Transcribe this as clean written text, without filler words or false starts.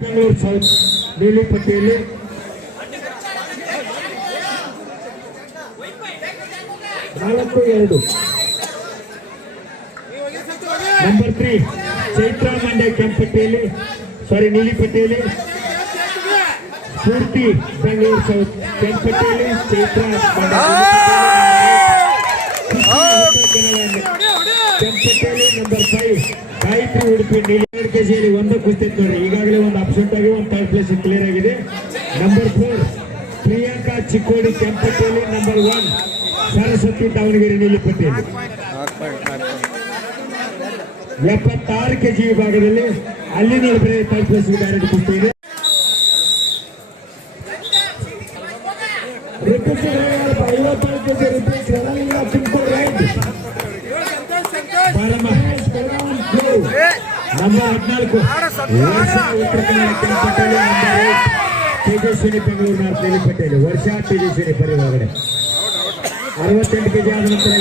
Bengaluru south ನೀಲಿ ಪಟ್ಟಿಯಲ್ಲಿ ನಾಲ್ಕು ಎರಡು. ನಂಬರ್ 3 ಚೈತ್ರ ಮಂಡ್ಯ ಕೆಂಪಟ್ಟಿಯಲ್ಲಿ ನೀಲಿ ಪಟ್ಟಿಯಲ್ಲಿ ಸ್ಫೂರ್ತಿ ಬೆಂಗಳೂರು ಸೌತ್ ಕೆಂಪಟ್ಟಿಯಲ್ಲಿ ಚೈತ್ರ ಕೆಂಪಟ್ಟಿಯಲ್ಲಿ ನಂಬರ್ 5 ಗಾಯತ್ರಿ ಉಡುಪಿ ನೀಲಿ. 2 ಕೆಜಿಯಲ್ಲಿ ಒಂದು ಕುಸ್ತಿ ನೋಡ್ರಿ. ಈಗಾಗಲೇ ಒಂದು ಅಬ್ಸೆಂಟ್ ಆಗಿ ಒಂದು ಥರ್ಡ್ ಪ್ಲೇಸ್ ಕ್ಲಿಯರ್ ಆಗಿದೆ. ನಂಬರ್ 4 ಪ್ರಿಯಾಂಕಾ ಚಿಕ್ಕೋಡಿ ಕೆಂಪಟ್ಟಿಯಲ್ಲಿ. ನಂಬರ್ 1 ಸರಸ್ವತಿ ದಾವಣಗೆರೆ ನೀಲಿ ಪಟ್ಟಿಯಲ್ಲಿ. 76 ಕೆಜಿ ವಿಭಾಗದಲ್ಲಿ ಅಲ್ಲಿ ನೋಡಿದ್ರೆ ಥರ್ಡ್ ಪ್ಲೇಸ್ ಡೈರೆಕ್ಟ್ ಕುಸ್ತಿ ಇದೆ. Number 14 Uttara Kannada ಕೆಂಪಟ್ಟಿಯಲ್ಲಿ. Number 8 Tejaswini Bengaluru north ನೀಲಿ ಪಟ್ಟಿಯಲ್ಲಿ. ವರ್ಷ ತೇಜಸ್ವಿನಿ ಪರಿವಾರ 68 ಕೆಜಿ ಆದ ನಂತರ